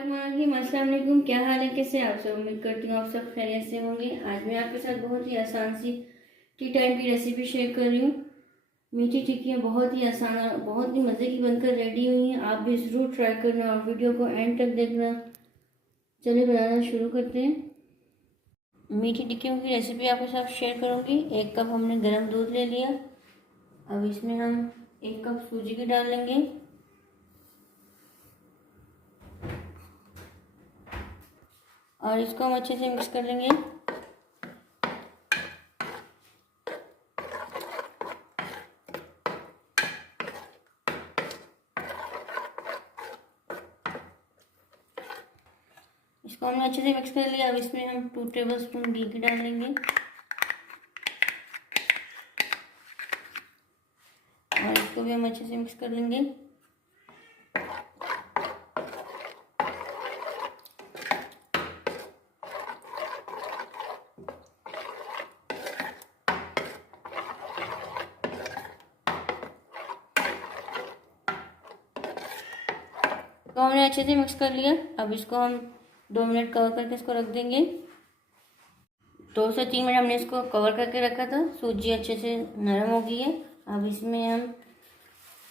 बिस्मिल्लाहिर्रहमानिर्रहीम। अस्सलाम वालेकुम। क्या हाल है, कैसे आप सब? उम्मीद करती हूँ आप सब खैरियत से होंगे। आज मैं आपके साथ बहुत ही आसान सी टी टाइम की रेसिपी शेयर कर रही हूँ। मीठी टिक्कियाँ बहुत ही आसान और बहुत ही मज़े की बनकर रेडी हुई हैं। आप भी ज़रूर ट्राई करना और वीडियो को एंड तक देखना। चलिए बनाना शुरू करते हैं। मीठी टिक्कियों की रेसिपी आपके साथ शेयर करूँगी। 1 कप हमने गर्म दूध ले लिया। अब इसमें हम 1 कप सूजी की डाल लेंगे और इसको हम अच्छे से मिक्स कर लेंगे। इसको हमने अच्छे से मिक्स कर लिया। अब इसमें हम 2 टेबलस्पून घी की डाल लेंगे और इसको भी हम अच्छे से मिक्स कर लेंगे। तो हमने अच्छे से मिक्स कर लिया। अब इसको हम 2 मिनट कवर करके इसको रख देंगे। 2 से 3 मिनट हमने इसको कवर करके रखा था। सूजी अच्छे से नरम हो गई है। अब इसमें हम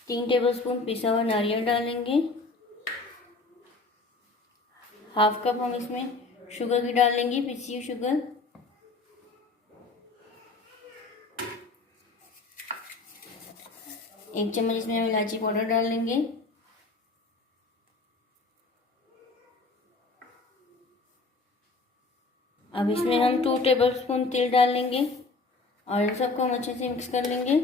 3 टेबलस्पून पिसा हुआ नारियल डालेंगे। हाफ कप हम इसमें शुगर की डाल लेंगे, पिसी हुई शुगर। एक चम्मच इसमें हम इलायची पाउडर डाल लेंगे। अब इसमें हम 2 टेबलस्पून तिल डाल लेंगे और इन सबको हम अच्छे से मिक्स कर लेंगे।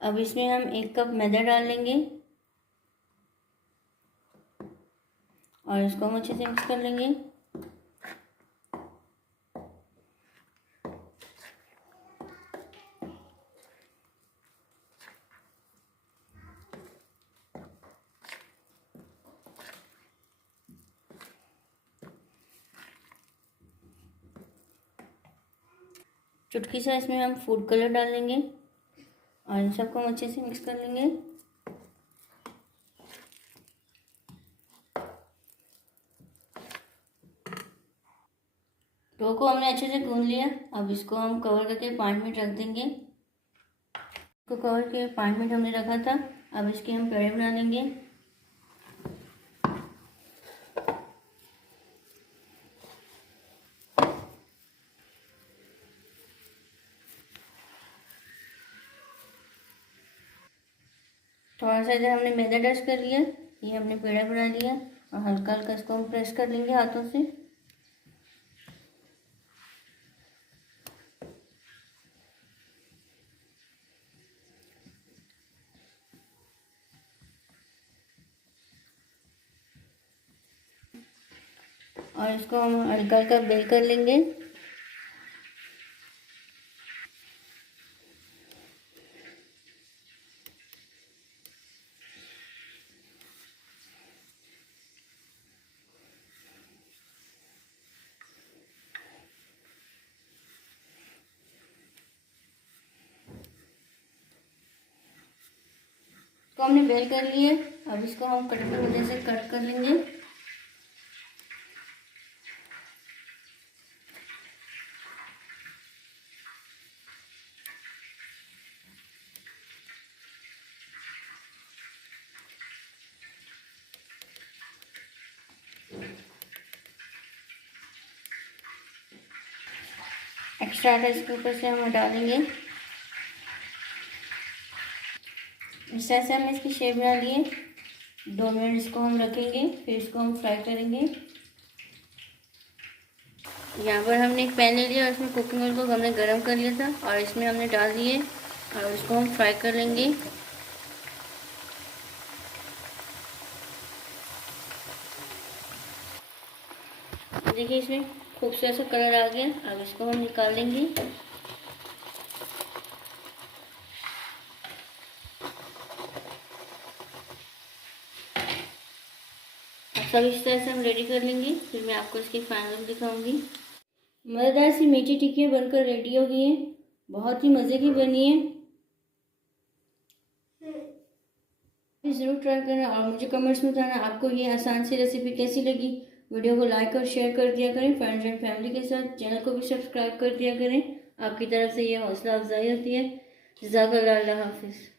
अब इसमें हम 1 कप मैदा डाल लेंगे और इसको हम अच्छे से मिक्स कर लेंगे। चुटकी सा इसमें हम फूड कलर डाल लेंगे और इन सबको हम अच्छे से मिक्स कर लेंगे। डो को हमने अच्छे से गूंद लिया। अब इसको हम कवर करके 5 मिनट रख देंगे। इसको कवर करके 5 मिनट हमने रखा था। अब इसके हम पेड़े बना लेंगे। थोड़ा सा इधर हमने मैदा डस्ट कर लिया, ये हमने पेड़ा बना लिया और हल्का हल्का इसको हम प्रेस कर लेंगे हाथों से। और इसको हम हल्का हल्का बेल कर लेंगे। इसको हमने बेल कर लिए। अब इसको हम कटर की मदद से कट कर लेंगे। एक्स्ट्रा आटा इसके ऊपर से हम हटा देंगे। इस तरह से हमने इसकी शेप बना ली है। 2 मिनट इसको हम रखेंगे, फिर इसको हम फ्राई करेंगे। यहाँ पर हमने एक पैन ले लिया और इसमें कुकिंग ऑयल को हमने गरम कर लिया था और इसमें हमने डाल दिए और इसको हम फ्राई कर लेंगे। देखिए इसमें खूबसूरत सा कलर आ गया। अब इसको हम निकाल लेंगे। सब इस तरह से हम रेडी कर लेंगे, फिर मैं आपको इसकी फाइनल दिखाऊंगी। मज़ेदार सी मीठी टिक्कियाँ बनकर रेडी हो गई हैं, बहुत ही मज़े की बनी है। ज़रूर ट्राई करना और मुझे कमेंट्स में बताना आपको ये आसान सी रेसिपी कैसी लगी। वीडियो को लाइक और शेयर कर दिया करें फ्रेंड्स एंड फैमिली के साथ। चैनल को भी सब्सक्राइब कर दिया करें, आपकी तरफ से ये हौसला अफजाई होती है। जज़ाकल्लाह, अल्लाह हाफिज़।